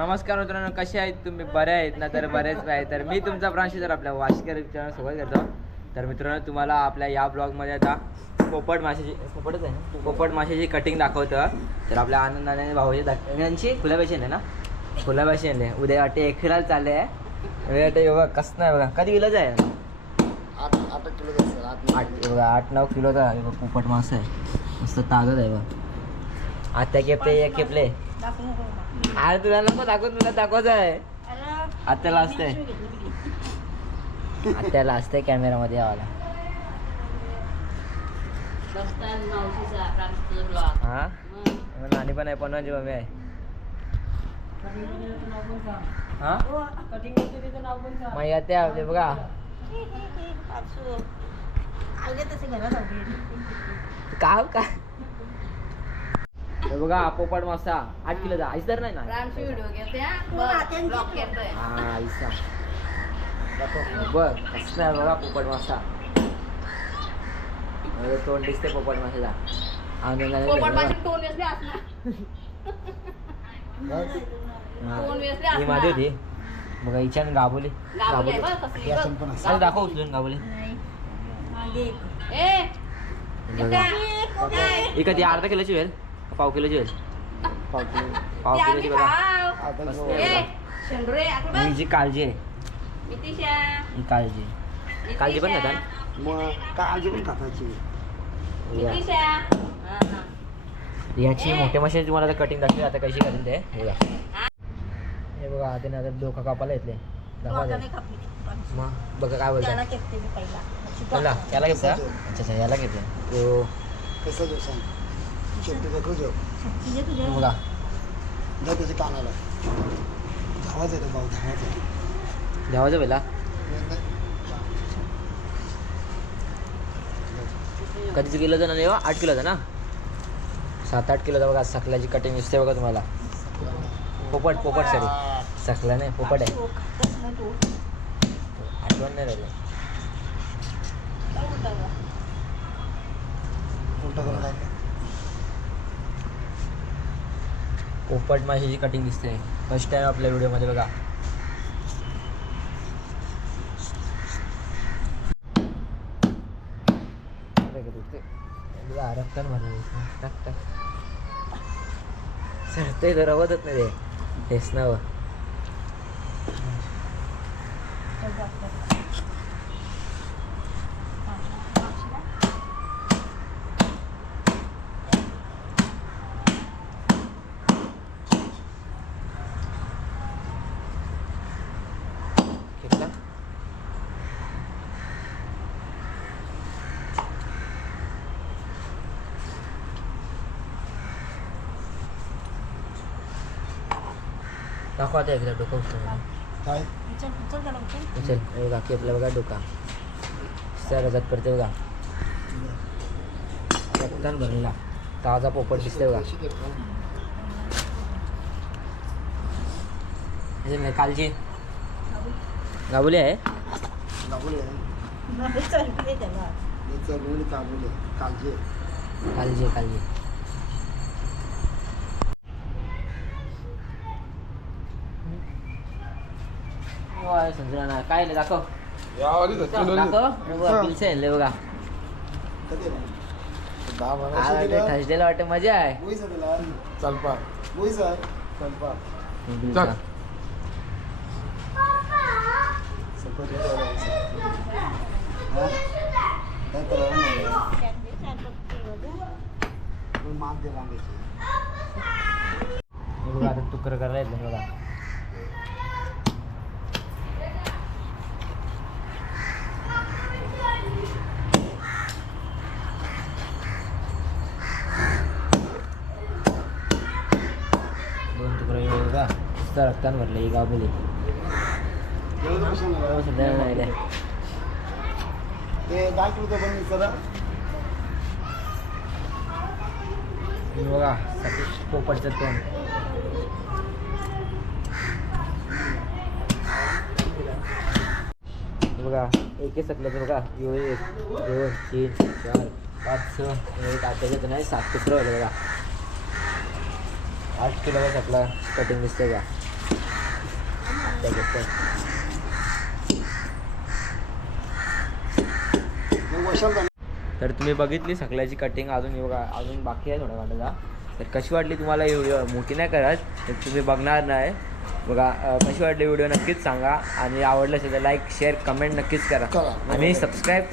नमस्कार मित्रांनो कसे आहेत तुम्ही? बरे आहेत ना? तर बरेच आहे. तर मी तुमचा प्रांशी तर आपल्या वाशिकर सोबत करतो. तर मित्रांनो तुम्हाला आपल्या या ब्लॉगमध्ये आता पोपट माशाची पोपटच आहे ना? पोपट माशाची कटिंग दाखवतं. तर आपल्या आनंदाने भाऊची दाख यांची फुलाबाशी आहे ना? फुलाबाशी आहे. उद्या वाटते एक फिरायला चालले आहे. वाटते बघा कसं नाही बघा. कधी किलोच आहे? आठ आठ किलो आठ आठ बघा आठ नऊ किलोचा पोपट मासा आहे. मस्त ताजत आहे बघा. आता केपते एक केपले अरे तुला नको दाखवून तुला दाखवायचं आहे. आत्याला असते आत्याला असते कॅमेरामध्ये यावाला. हा? नानी पण आहे पनवाची मम्मी आहे. हा? मग येते आपले बघा. का का हे बघा पोपट मासा. आठ किलोचा आईस तर नाही ना? हा. आईसा. बघ आहे बघा पोपट मासा. अरे तोंड दिसते पोपट माशाचा आनंदाने. हा. ही माझी होती. बघा हिच्यानं गाबोली. गाबोली चल दाखव उचलून गाबोली. ही कधी अर्धा किलोची होईल. पाव किलोची होईल. पाव किलो. पाव किलोची बघा. मस्त. आहे. ही जी काळजी आहे. ही काळजी काळजी पण घेतात मग काळजी पण खाताची. याची मोठ्या माशाची तुम्हाला आता कटिंग दाखवी आता कशी करेल ते? हे बघा. हे. बघा त्याने आता डोका कापायला येतले. दाखवा ते. मग बघा काय बोलतात बोला याला घेतला? अच्छा अच्छा याला घेतलं. तो कसं देऊ बघू देऊ. तो बघा जा त्याच्या कानाला. धावाच येतो भाऊ धावाच द्यावाचं पहिला? कधीच किलोचा ना देवा आठ किलोचा ना? सात आठ किलोचा बघा सकल्याची कटिंग दिसते बघा तुम्हाला. पोपट पोपट सॉरी सकला नाही पोपट आहे. आठवण नाही राहिलं. उलटा करून काय पोपट माशाची कटिंग दिसते. फर्स्ट टाइम आपल्या व्हिडिओमध्ये बघा. आरक्षण भरलं टक टाक. सरते तर रवतच नाही ते टेसनावर घेतला दाखवा आता एकदा डोकं उचलून. काय? उचल हे बघा केपला बघा डोका. सरजात पडते बघा. रक्तान भरलेला. ताजा पोपट दिसते बघा. हे नाही, कालची. गाबुली आहे. कालजी आहे, कालजी होय, काय नाही दाखव दाखव पिलसे आणले बघा कधी आहे? मजा आहे चल आहे दे हे बघा आता तुकर करायला येत बघा दोन तुकडे हे बघा नुसतं रक्तान भरलं ही? सध्या नाही. ते हे बघा सतीश पोपटचं तोंड बघा एक एक सकल्याचं बघा यो एक दोन तीन चार पाच सहा एक आताच्यात नाही सात होतं बघा आठ किलो सकला कटिंग दिसते का तर तुम्ही बघितली सगळ्याची कटिंग अजून बघा अजून बाकी आहे थोड्या वाटायला. तर कशी वाटली तुम्हाला ही व्हिडिओ मोठी नाही करत तर तुम्ही बघणार नाही. बघा कशी वाटली व्हिडिओ नक्कीच सांगा. आणि आवडलं असेल तर लाईक शेअर कमेंट नक्कीच करा. करा. आणि सबस्क्राईब